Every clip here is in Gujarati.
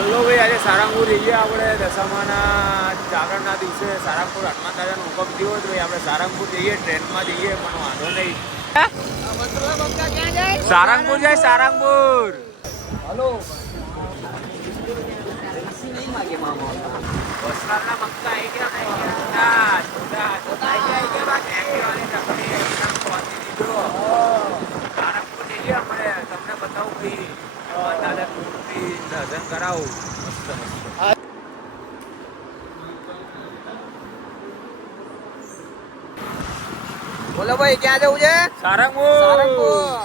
ચાલો ભાઈ, આજે સારંગપુર જઈએ આપણે દશામાના જાગરણના દિવસે. સારંગપુર હનુમાન દાદાનો હુકમ થયો તો આપણે સારંગપુર જઈએ, ટ્રેનમાં જઈએ પણ વાંધો નહીં. સારંગપુર જાય, સારંગપુર. હલો વસરાના મક્કા આવી ગયા. સારંગપુર જઈએ આપણે, તમને બતાવું ભાઈ દાદા મૂર્તિ દર્શન કરાવું. મસ્ત મસ્ત. બોલો ભાઈ, ક્યાં જવું છે? સારંગપુર.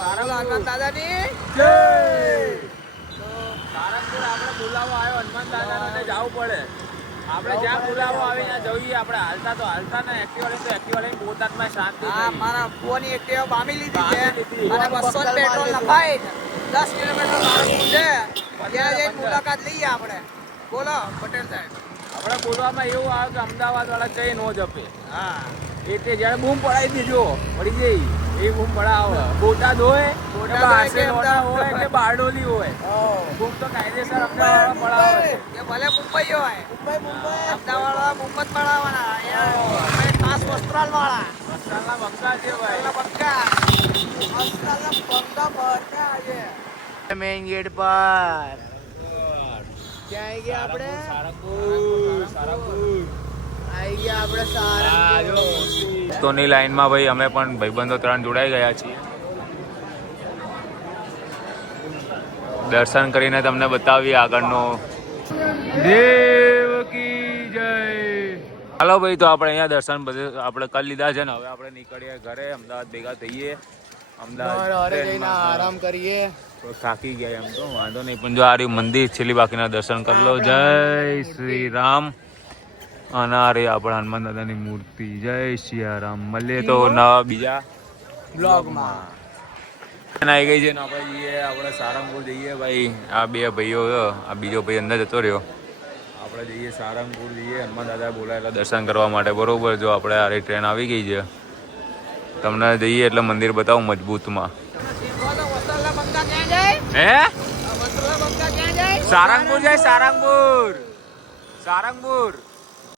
હનુમાન દાદાની જય. સારંગપુર આપણે બોલાવો આવ્યો હનુમાન દાદાનો એટલે જવું પડે. આપણે જ્યાં બોલાવો આવે ત્યાં જઈએ. આપણે હાલતા તો હાલતા ને એક્ટિવા લઈને તો એક્ટિવા લઈને પોતામાં શાંતિ. હા, મારા ફોની એક્ટિવા પામી લીધી પામી છે લીધી. અને 200 પેટ્રોલ નખાય 10 કિલોમીટર સારંગપુર છે. ત્યાં જઈને મુલાકાત લઈએ આપણે. બોલો પટેલ સાહેબ. આપણે બોલવામાં એવું આવે કે અમદાવાદ વાળા જઈ નો જપે. હા, એટલે જ્યારે બૂમ પડાવી દેજો પડી ગઈ એ બૂમ પડાવે. બોટાદ હોય બોટાદ કે હોય કે બારસેલોના અમદાવાદ હોય કે બારડોલી હોય, બૂમ તો કાયદેસર અમદાવાદ પડાવે. કે ભલે મુંબઈ હોય, અમદાવાદ મુંબઈ પડાવવાના. અહીંયા ખાસ વસ્ત્રાલ વાળા વસ્ત્રાલના બંકા છે ભાઈ. મેઇન ગેટ પર ક્યાં આવી ગયા આપણે? સારંગપુર, સારંગપur. આવી ગયા આપણે સારંગપુર. દોસ્તોની લાઈનમાં ભાઈ અમે પણ ભાઈબંધો 3 જોડાઈ ગયા છીએ. દર્શન કરીને તમને બતાવીએ આગળનો. દેવ કી જય. હાલો ભાઈ, તો આપણે અહીંયા દર્શન બધે આપણે કરી લીધા છે ને હવે આપણે નીકળીએ ઘરે. અમદાવાદ ભેગા થઈએ. અમદાવાદ જઈને આરામ કરીએ. થાકી ગયા એમ તો વાંધો નહીં, પણ જો આ રહ્યું મંદિર, છેલ્લી બાકીના દર્શન કરી લો. જય શ્રી રામ. અને આ રહી આપણા હનુમાન દાદાની મૂર્તિ. જય સિયારામ. મળીએ તો નવા બીજા બ્લોગમાં. આવી ગઈ છે ને આપણે જઈએ, આપણે સારંગપુર જઈએ ભાઈ. આ બે ભાઈઓ, આ બીજો ભાઈ અંદર જતો રહ્યો. આપણે જઈએ સારંગપુર જઈએ, હનુમાન દાદા બોલાયેલા દર્શન કરવા માટે. બરોબર, જો આપણે આ ટ્રેન આવી ગઈ છે. તમને જઈએ એટલે મંદિર બતાવું મજબૂતમાં. હે સારંગપુર જાય, સારંગપુર, સારંગપુર.